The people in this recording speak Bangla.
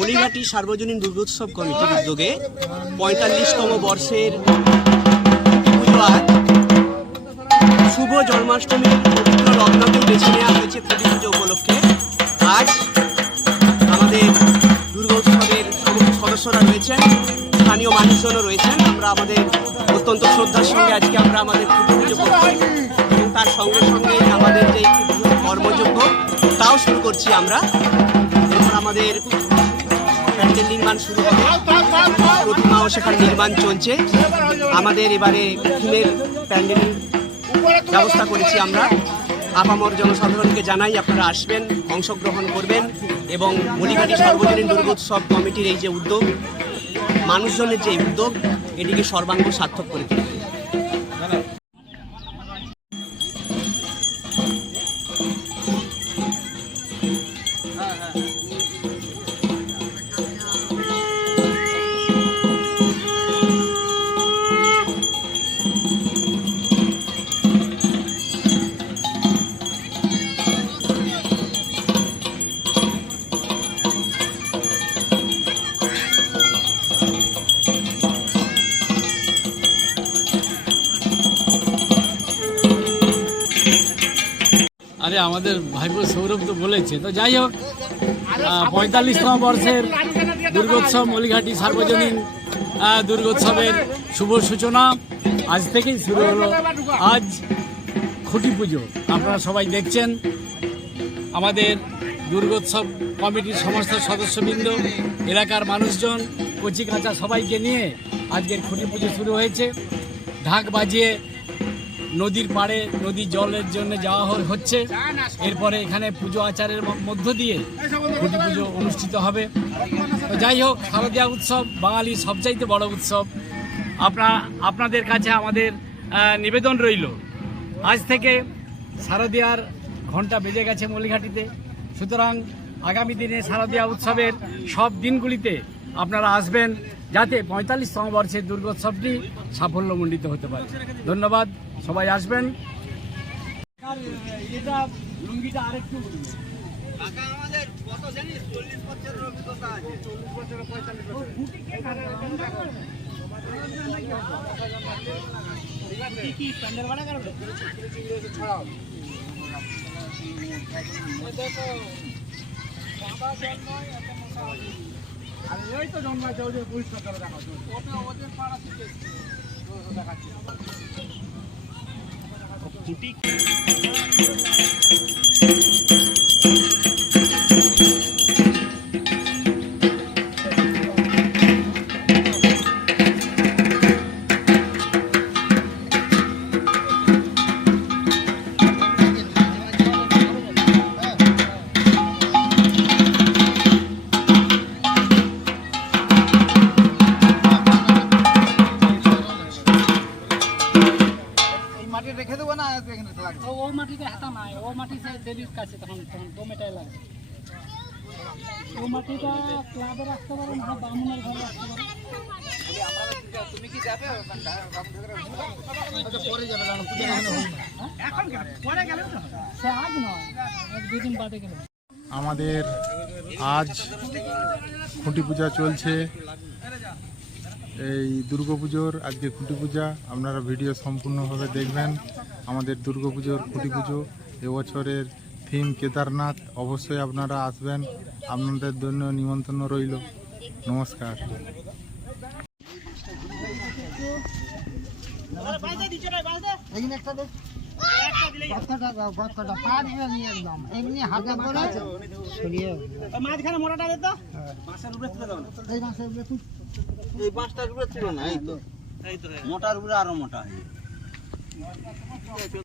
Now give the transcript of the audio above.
মলিঘাটি সার্বজনীন দুর্গোৎসব কমিটির উদ্যোগে ৪৫তম বর্ষের পুজো আজ শুভ জন্মাষ্টমীর পবিত্র লগ্নকেই বেছে নেওয়া হয়েছে খুঁটি পুজো উপলক্ষে। আজ আমাদের দুর্গোৎসবের সমস্ত সদস্যরা রয়েছেন, স্থানীয় মানুষজনও রয়েছেন। আমরা আমাদের অত্যন্ত শ্রদ্ধার সঙ্গে আজকে আমরা আমাদের খুঁটি পুজো করছি এবং তার সঙ্গে সঙ্গে আমাদের যে কর্মযোগ্য তাও শুরু করছি আমরা। এরপর আমাদের প্যান্ডেল নির্মাণ শুরু হবে, প্রতিমাও সেখানে নির্মাণ চলছে। আমাদের এবারে থিমের প্যান্ডেলের ব্যবস্থা করেছি আমরা। আপামর জনসাধারণকে জানাই আপনারা আসবেন, অংশগ্রহণ করবেন এবং মলিঘাটি সার্বজনীন দুর্গোৎসব কমিটির এই যে উদ্যোগ, মানুষজনের যে উদ্যোগ, এটিকে সর্বাঙ্গ সার্থক করে তুলবে। আরে আমাদের ভাইপো সৌরভ তো বলেছে, তো যাই হোক ৪৫তম বর্ষের দুর্গোৎসব মলিঘাটি সার্বজনীন দুর্গোৎসবের শুভ সূচনা আজ থেকেই শুরু হলো। আজ খুঁটি পুজো আপনারা সবাই দেখছেন। আমাদের দুর্গোৎসব কমিটির সমস্ত সদস্যবৃন্দ, এলাকার মানুষজন, কচি কাঁচা সবাইকে নিয়ে আজকের খুঁটি পুজো শুরু হয়েছে। ঢাক বাজিয়ে নদীর পাড়ে নদীর জলের জন্য যাওয়া হচ্ছে। এরপরে এখানে পুজো আচারের মধ্য দিয়ে খুঁটি পুজো অনুষ্ঠিত হবে। তো যাই হোক, শারদীয়া উৎসব বাঙালির সবচাইতে বড় উৎসব। আপনাদের কাছে আমাদের নিবেদন রইল, আজ থেকে শারদীয়ার ঘণ্টা বেজে গেছে মলিঘাটিতে। সুতরাং আগামী দিনে শারদীয়া উৎসবের সব দিনগুলিতে আপনারা আসবেন, যাতে ৪৫তম বর্ষের দুর্গোৎসবটি সাফল্যমণ্ডিত হতে পারে। ধন্যবাদ, সবাই আসবেন। এটা লুঙ্গিটা আরেকটু আমাদের কত জানিস ৪০ বছরের অভিজ্ঞতা আছে। ৪০ বছরের ৪৫ বছর কি প্যান্ডেল ভাড়া করবে ছড়াও। দেখো বাবা জন্মই এত মশা হয়। আরে ওই তো জন্মাইছে, ওই যে পরিষ্কার করে দেখাচ্ছি, ওদের পাড়া থেকে দেখাচ্ছি। রেখে দেবো না, ও মাটিতে হাতা নাই, ও মাটি দেবীর কাছে তখন টমেটাই লাগে। ও মাটিটা ক্লাবে রাখতে পারো না, বামুনের ঘরে রাখতে পারো। তুমি কি যাবে? পরে যাবে, এখন পরে গেলে সে আজ নয়, ১-২ দিন বাদে গেলে। আমাদের আজ খুঁটি পূজা চলছে। এই দুর্গাপুজোর আজকে খুঁটি পূজা, আপনারা ভিডিও সম্পূর্ণভাবে দেখবেন। আমাদের দুর্গাপুজোর খুঁটি পুজো এবছরের থিম কেদারনাথ। অবশ্যই আপনারা আসবেন, আপনাদের জন্য নিমন্ত্রণ রইল। নমস্কার। মাঝখানে মোটাটা দে তো, এই বাঁশটার উপরে ছিল না, এই তো মোটার উপরে আরো মোটা।